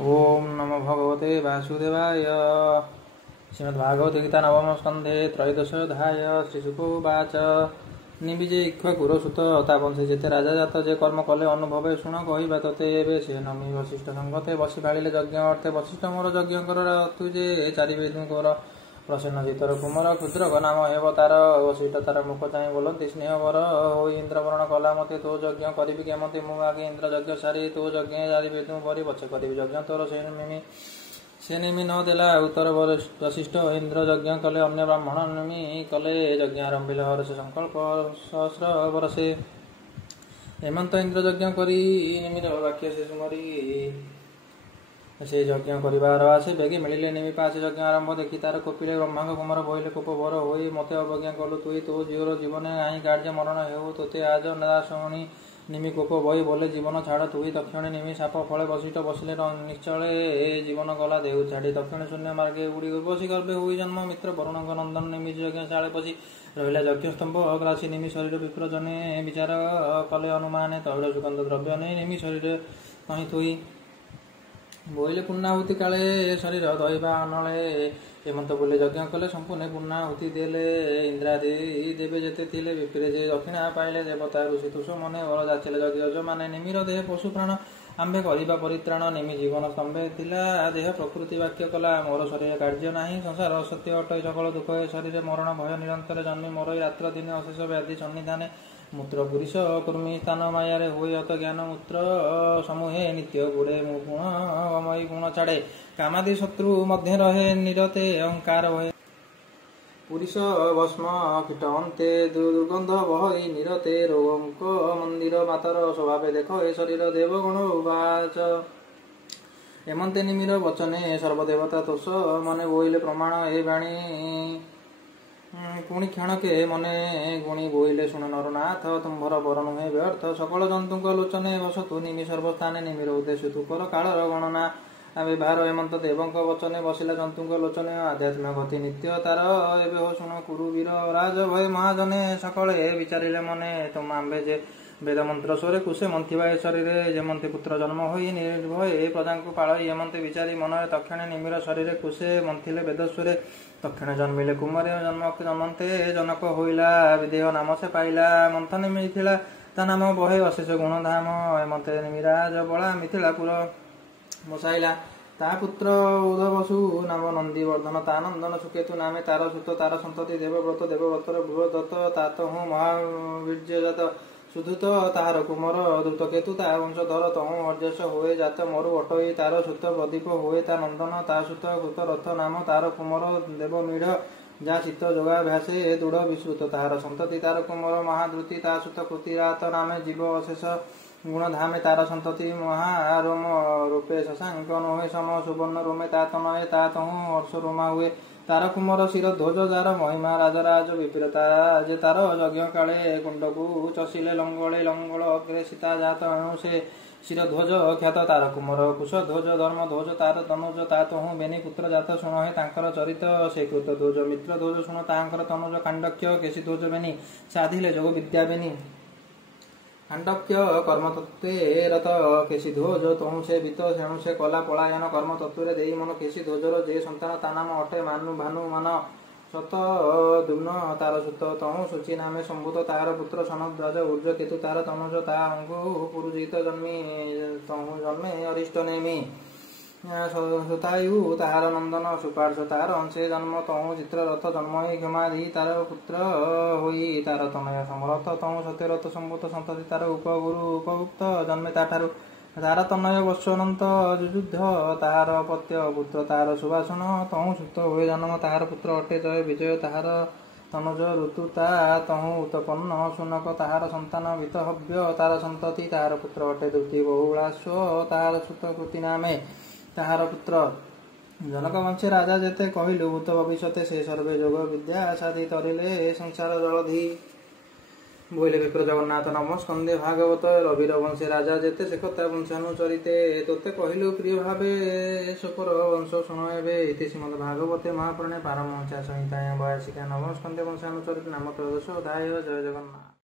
ओम नमो भगवते वासुदेवाय। श्रीमद्भागवत गीता नवम स्कंधे त्रयोदशोऽध्याय। श्रीशुकोवाच। निबिजे इक्ष्वाकुर सुत तापंसे जेते राजा जात जे कर्म कले अनुभवे शुण कहवा तोते एबे से नमी वशिष्ठ संगते बसी भाड़िले यज्ञ अर्थे वशिष्ठ मोर यज्ञ कर तु जे चारि वेदुकर प्रसन्न चितर कुमर क्षुद्रक नाम हेब तार वशिष्ठ तार मुख चाहि बोलती स्नेहवर हो इंद्रवर्ण कला मते तो यज्ञ करी केमते मु आगे इंद्र यज्ञ सारी तो यज्ञ चारि वेदु परि पछे करी यज्ञ तोर से निमि न देला उत्तर वशिष्ठ इंद्र यज्ञ कले अन्य ब्राह्मण निमि कले यज्ञ आरंभिले हर्ष संकल्प सहस्र वर्षे हेमंत इंद्र यज्ञ करी निमिर वाक्य से सुमरी से यज्ञ करिवार आसे बेगे मिलिले निमि पासे यज्ञ आरंभ देखि तार कपिले ब्रह्मांग कुमार बोइले कोप बर होई मते अवज्ञा कलु तुई तो जीवर जीवन आई कार्य मरण हेउ तोते आज नाशणी निमि कोप बही बोले जीवन छाड़ तुई दक्षिण निमि साप फले वशिष्ठ बसिले निश्चले जीवन गला देहु छाड़ी दक्षिण शून्य मार्गे उड़ी उर्वशी गर्भे हुई जन्म मित्र वरुणଙ୍କ नंदन निमि यज्ञ शाळे पशी रहिला यज्ञ स्तंभ अग्रासी निमि शरीर विप्र जने विचार कले अनुमाने तैल सुगंध द्रव्य नहीं निमि शरीर कहीं थुई बोइले पूर्णाहुति काले शरीर दहिबा अनले हेमंत बोले यज्ञ कले संपूर्ण पूर्णाहुति देले इंद्रादि देवे जेते थिले विप्रे जे दक्षिणा पाइले देवता ऋषि तुष मने वर जाचिले यज्ञ माने निमिर देह पशु प्राण आंबे करिबा परित्राण निमि जीवन स्तंभे थिला देह प्रकृति वाक्य कला मोर शरीर कार्य नाही संसार असत्य अटय सकल दुख शरीर मरण भय निरंतर जन्मी मोर रात्र दिन अशेष व्याधि सन्निधाने मूत्र पुरुष कुर्मी स्थान मायारे हुए अत ज्ञान मूत्र समूहे नित्य गुड़े गुणमयी गुण छाड़े कामादि शत्रु मध्य रहे निरते अहंकार भय पुरुष भस्म कीट अंते दुर्गंध बहई निरते रोगंक मंदिर मातर स्वभाव देख ए शरीर देवगुण उवाच हेमंते निमिर वचने सर्वदेवता तोष मने बोइले प्रमाण ए बाणी पुणी क्षणके मने गुणी बोइले शुण नरनाथ तुम्भर बर नुहे व्यर्थ सकल जंतुक लोचने बसतु निमि सर्वस्थाने निमिर उद्देश्य तुकर कालर गणना व्यवहार हेमंत देवंक वचने बसिला जंतुक लोचने आध्यात्म गति नित्य तार एबे हो शुण कुरुवीर राज भय महाजने सकले विचारिले मने तुम आंबे जे वेद मंत्र स्वरे कुशे मंथिबा ए शरीरे जेमंते पुत्र जन्म होई निर्भय प्रजांकु पाळई हेमंते विचारी मनरे दक्षिणे निमिर शरीरे कुशे मंथिले वेद स्वरे दक्षिण जन्मिले कुमारे जन्मते जनक होइला विदेह नाम से पाइला मंथन मिथिला ता नाम बहे अशेष गुणधाम हेमंते निमिराज बला मिथिलापुर बसाइला ता पुत्र उदवसु नाम नंदी वर्धन ता नंदन सुकेतु नामे तार सुत तार संतति देवव्रत देवव्रतर बृहदत्त तात हूँ महावीर्यजात सुधुत तार कुमर द्रुत केतु ता वंशधर तहु अर्जस हुए जात मरु अटई तार सुत प्रदीप हुए ता नंदन ता सुत कृत रथ नाम तार कुमर देव मीढ़ जा चित्त जोगाभ्यासे दृढ़ विश्रुत तार संतति तार कुमर महाद्रुति ता सुत कृतिरात नामे जीव अशेष गुणधामे तार संतति महारोम रूपे शशांक नोहे सम सुवर्ण रोमे ता तनये ता तहु हर्ष रोमा हुए तार कुमर शिर ध्वज जार महिमा राजराज विप्रता जे तार यज्ञ काले कुंडकु चसिले लंगले लंगल अग्रे सीता जात अणु से शिर ध्वज ख्यात तार कुमर कुश ध्वज धर्म ध्वज तार तनुज तात हूँ बेनी पुत्र जात शुण हे तांकर चरित से कृत ध्वज मित्र ध्वज शुण तांकर तनुज कांडक्य केशी ध्वज बेनी साधिले जोग विद्या बेनी कांडक्य कर्म तत्वे रत केशी ध्वज तहु से वित सेणु से कला पलायन कर्म तत्व देई मन केशी ध्वजर जे संतान ता नाम अटे मानु भानु मन सत दुम्न तार सुत तहु शुचि नामे संभूत तार पुत्र सनद्राज ऊर्ज केतु तार तनुज ता अंगु पुरुजित जन्मी तहु जन्मे अरिष्ट नेमि सुतायु तार नंदन सुपार्श तार अंशे जन्म तहु चित्ररथ जन्म क्षमाधि तार पुत्र होई तार तनय समरथ तहु सत्यरथ संभूत संतति तार उपगुरु उपगुप्त जन्मे ताठारु तार तनय वत्सनंत जुयुद्ध तार पत्य पुत्र तार सुभाषण तहु सुत हुए जन्म तार पुत्र अटे जय विजय तार तनुज ऋतु ता तहु उत्पन्न शुनक तार संतान वितहव्य तार संतति तार पुत्र अटे द्वितीय बहुलाश्व तार सुत कृति नामे ताहार पुत्र जनक वंशे राजा जेते कहिलु भूत भविष्यते से सर्वे जोग विद्या साधि तरिले संसार जलधि बोइले विप्र जगन्नाथ नम स्कंदे भागवत रविर वंशे राजा जेते से कथा वंशानुचरिते तोते कहिलु प्रिय भावे शोकर वंश शुण एबे इति श्रीमद् भागवते महापुराणे पारमहंस्या संहितायां 82 नवम स्कंदे वंशानुचरित नाम त्रयोदश अध्याय। जय जगन्नाथ।